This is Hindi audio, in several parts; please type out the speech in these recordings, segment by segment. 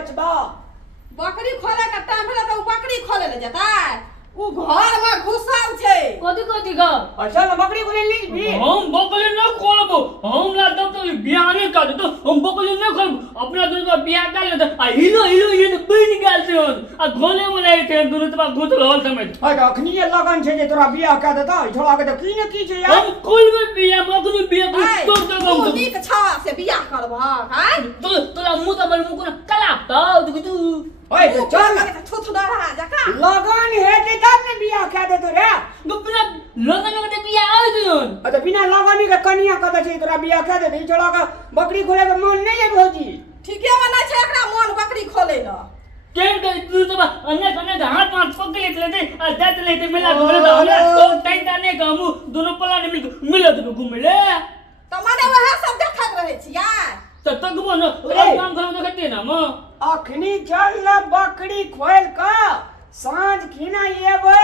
बचबा बकरी खोले का टाइम भेला तो बकरी खोले ले जाता उ घर में घुसल छे कथी कथी का अच्छा ना बकरी को ले ली भी हम बकरी न खोलबो हम ला तब तो बियाह नहीं कर तो हम बकरी न खोलब अपना दोनों का बियाह कर लेते आ हिलो हिलो ये तो बई निकाल से आ खोले वाला थे दोनों तो घुस रहल समय अरे अखनी ये लगन छे जे तोरा बियाह कर देता छोड़ा के तो की ने की छे यार हम खोलबे बियाह बकरी बियाह को तोड़ दो तू नीक छावा से बियाह करबा हैं तो तोला मुंह त बल मुंह न कला त तू ओए तो चल छुछुदरा जका लगन है ते तब ने बियाह कर दे तो रे बिना लगन के बियाह आइ दियोन अरे बिना लगनी के कनिया कदा छे तोरा बियाह कर दे छोड़ा के बकरी खोले के मन नहीं है भौजी ठीके बना छे एकरा मन बकरी खोले ल केन के तू तो अन्य हाथ पांच पकड़ लेते आ दांत लेते मिला घुमले तो हमरा तो टाइम ताने का हम दोनों पला ने मिलत घुमले त माने वह सब देखत रहे छी यार त तक मन काम घर में देखते ना म अखनी चल ना बकरी खोल का सांझ खिना येबे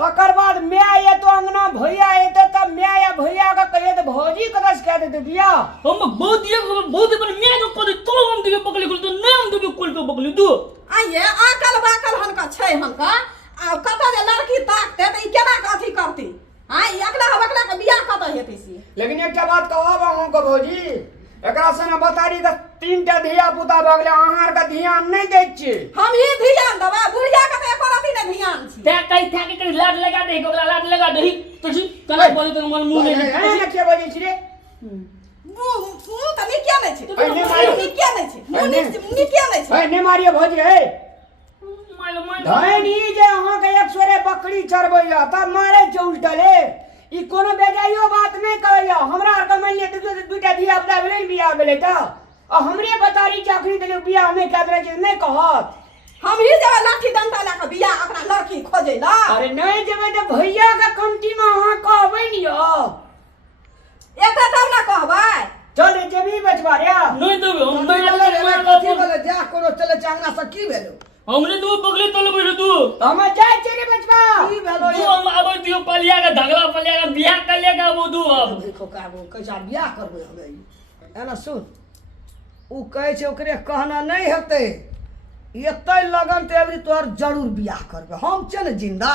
तकर बाद मैं ये तो अंगना भैया ये तो तब मैं या भैया का कहे तो भौजी कदस कह दे बिया हम बहुत पर मैं तो कर तो हम देबे पकड़ तो नाम देबे कोल तो पकड़ तू आये आकल बाकल हनका छै हनका आ कत जे लड़की ताकते त ई केना कथि करती हां एकला हबकला के बियाह कत हेतै सी लेकिन एक बात कहब हम को भौजी एकरा से ना बतारी का तीनटा धिया पुता भ गेले आहार का ध्यान नहीं दै छी हम ही ध्यान दबा बुढ़िया के त एको रति ने ध्यान छी ते कई के लाड लगा दे गोला लाड लगा दही तो छी कना बोले तो मन मुंह नहीं है के बजे छी रे मुंह त नि क्या नहीं छी पहले मारियो नि क्या नहीं छी मुंह नि क्या नहीं छी है ने मारियो भौजी है माल धनी जे अहाँ के एक सोरे बकरी चरबैया तब मारे छै उल्टले ई कोनो बेजाइयो बात नहीं कहैया हमरा आर के मान ले दुटा धिया पुता भेलै बियाह भेलै त आ हमरे बतारी चाकरी देले बियाह नहीं कर रहे छै नहीं कहत हम ही जब लाठी डंडा लेके बियाह अपना लड़की खोजे ला अरे नहीं जेबै त भैया का कमटी में अहाँ कहबै नि यो एता तब ना कहबै चल जेबी बचवा रे नहीं देबे हम नहीं कथि बोले जा कोनो चले चांगना से की भेलो हमने तू पकड़े तो ले तू हम जाय छै रे बचवा की भेलो तू हम अब तू पलिया का धगला पलिया का बियाह कर लेगा वो तू अब देखो का वो कैसा बियाह करबे हमे है ना सुन उ कहे छै ओकरे कहना नहीं हेते एते लगन ते अबरी तोर जरूर बियाह करबे हम चल जिंदा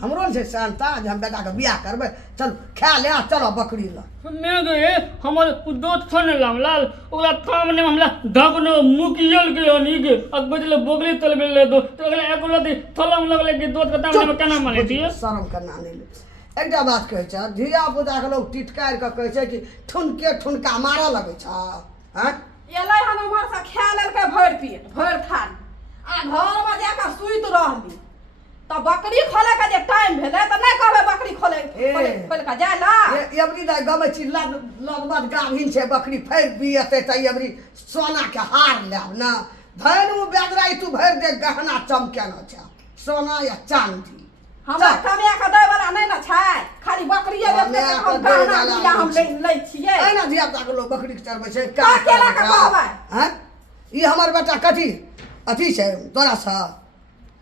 हमरो से शांता जे हम बेटा के बियाह करबे चल खा ले चलो बकरी ला मैं गए हमर दोस्त छन लाल ओला काम ने हमला धगनो मुकियल के हनी के अब बदले बोगली तल गेले तो अगला एकोला दे थलम लगले के दोस्त का दाम में केना माने दिए शर्म करना नहीं ले एकटा बात कहै छ धिया पुता के लोग टिटकार के कहै छै कि ठुनके ठुनका मारा लगै छ हैं एलै हन हमर से खा लेलकै भर पेट भर थाली आ घर में जाकर सुइत रहली त बकरी खोले का जे टाइम भेले त नहीं कहबे बकरी खोले खोल का जाय ला एबरी दा गमे छी लगमत गाभिन छै बकरी फेर बियते त एबरी सोना के हार लेब ना धन मु बेदराई तू भर दे गहना चमके न छ सोना या चांदी हमरा कमिया के दे वाला नहीं ना छै खाली बकरीए बेचते हम गहना दिया हम ले छिए ए ना धिया पुता के लोग बकरी के चरबै छै का केला के कहबै हैं ई हमर बेटा कथी अथी छै तोरा सा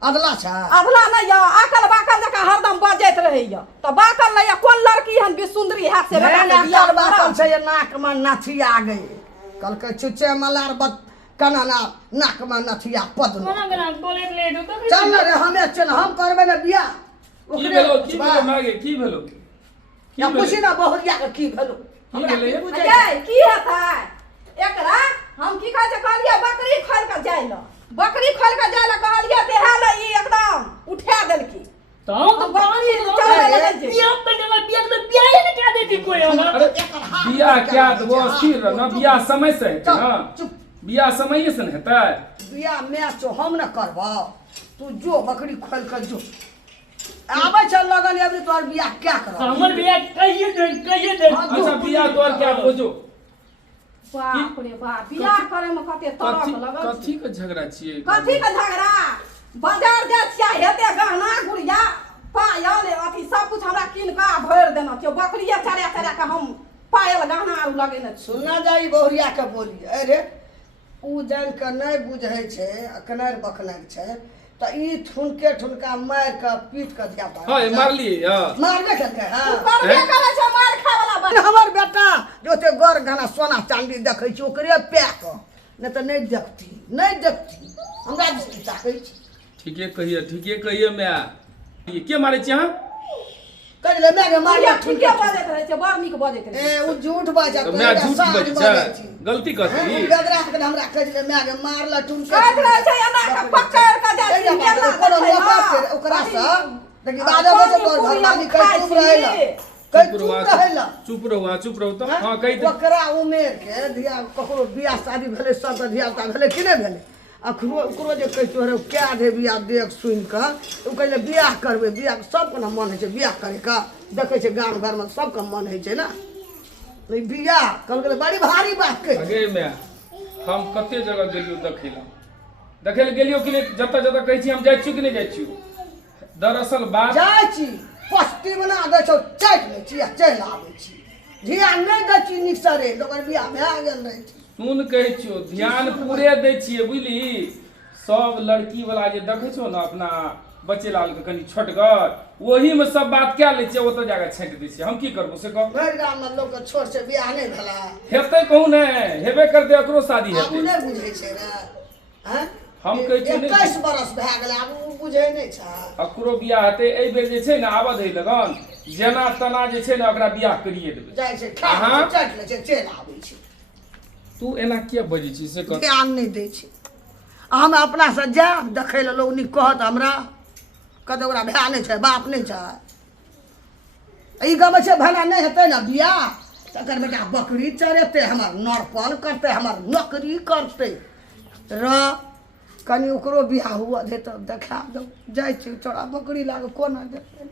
अदला छ अदला नहीं या आकल बाकल जका हरदम बजैत रहैया त बाकल नहीं या कोन लड़की हन बिसुंदरी हाथ से बेटा के बियाह बाकल छै ये नाक में नथिया गई कल के चुचे मलार बत कना ना नाक में नथिया पदलो कोना गना बोले ले तो चल रे हमे चल हम करबे ना बियाह की भेलो मागे की भेलो या पूछी ना बहुरिया के की भेलो हमरा की बुझे अजय की हेता एकरा हम की कहै छै कहलिए बकरी खोल के जाय ल बकरी खोल के जाय ल कहलिए तेहा ल ई एकदम उठा देलकी तो हम बकरी चले लगे छै बियाह करने में बियाह नहीं क्या देती कोई हमरा बियाह क्या तो वो स्थिर ना बियाह समय से है ना चुप बियाह समय से न हेतै बियाह मैच हम न करबो तू जो बकरी खोल के जो आबै चल लगन अबरी तोर बियाह क्या कर हमर बियाह कहिए दे अच्छा बियाह तोर क्या खोजो बाप रे बाप बियाह करे में कते तरह लगल कथी के झगड़ा छियै कथी के झगड़ा बाजार जा छिया हेते गहना गुड़िया पायल अथी सब कुछ हमरा किन का भर देना छै बकरिया चढ़ा चढ़ा के हम पायल गहना आर लगेने छी सुनना जाई बहुरिया के बोली अरे उ जान के नहीं बुझै छै अकनर बखनर छै त ई ठुनके ठुनका मार के पीट के दिया हां मारली मारबे करके हां करबे करे छै मार खा वाला हमर बेटा जोते गौर गहना सोना चांदी देखै छी ओकरे पे क नहीं तो नहीं देखती हमरा दृष्टि ताकै छी ठीके कहिए माय ये के मारे छी अहाँ कहि ले माय के मारला मारिया ठीके बजैत रहै छै बड़ नीक बजैत रहै ए उ झूठ बाजा तो माय झूठ बजै छै गलती करती गदरा के हमरा कहि ले माय के मारला टुन के कहैत रहै छै एना के पकड़ के जाइ छै मेला कोनो मौका से ओकरा से देखि बाजा बजे तोर घरवाली कहि चुप रहेला कहि चुप रहुआ तो हां कहि दे ओकरा उमेर के धिया ककरो बियाह शादी भेले सब के धिया पुता भेले कि नहीं भेले अखरो ओकरो जे कहि तोरे क्या दे बियाह देख सुन के उ कहले बियाह करबे बियाह सबके न मन है छै बियाह करे का देखे छै गांव घर में सबके मन है छै ना ई बियाह कहलके बड़ी भारी बात कहि अगे माय हम कते जगह गेलियो देखै ले गेलियो कि जत कहै छी हम जाइ छी कि नहीं जाइ छी दरअसल बात जाइ छी पस्ती बना दै छौ चाटि लै छी आ चलि आबै छी ध्यान नहि दै छी निसरे ओकर बियाह भए गेल रहै छी सुन कहै छियो ध्यान पूरे दै छियै बुझली सब लड़की वाला जे देखै छौ ना अपना बच्चे लाल के कनी छोटगर वही में सब बात क्या ले छियै ओतऽ जाके छेक दै छियै हम की करबो से कह भरि गाम में लोग के छोट से बियाह नहीं भेला हेतै कहू ने हेबे करतै एकरो शादी आब उ हेतै नहीं बुझै छै रे हैं हम कहै छियै 21 बरस भए गेलै आब उ बुझै नहि छै एकरो बियाह हेतै एहि बेर जे छै ने आबद है लगन जेना तना जे छै ने ओकरा बियाह करिए देबै जाइ छै खा अहाँ? चाटि लै छै चलि आबै छै तू एना किया बजै छी से कह ध्यान नहीं दै छै आ हम अपना से जायब देखै ले लोग नी कहत हमरा कहते ओकरा भाय नहीं छै बाप नहीं छै ई गाँव से भला नहीं हेतै ना बियाह तकर बेटा बकरी चरेतै हमर नरपन करतै हमर नौकरी करतै र कनी ओकरो बियाह हुआ दे तब देखा दो जाइ छै छोड़ा बकरी लागे कोना देतै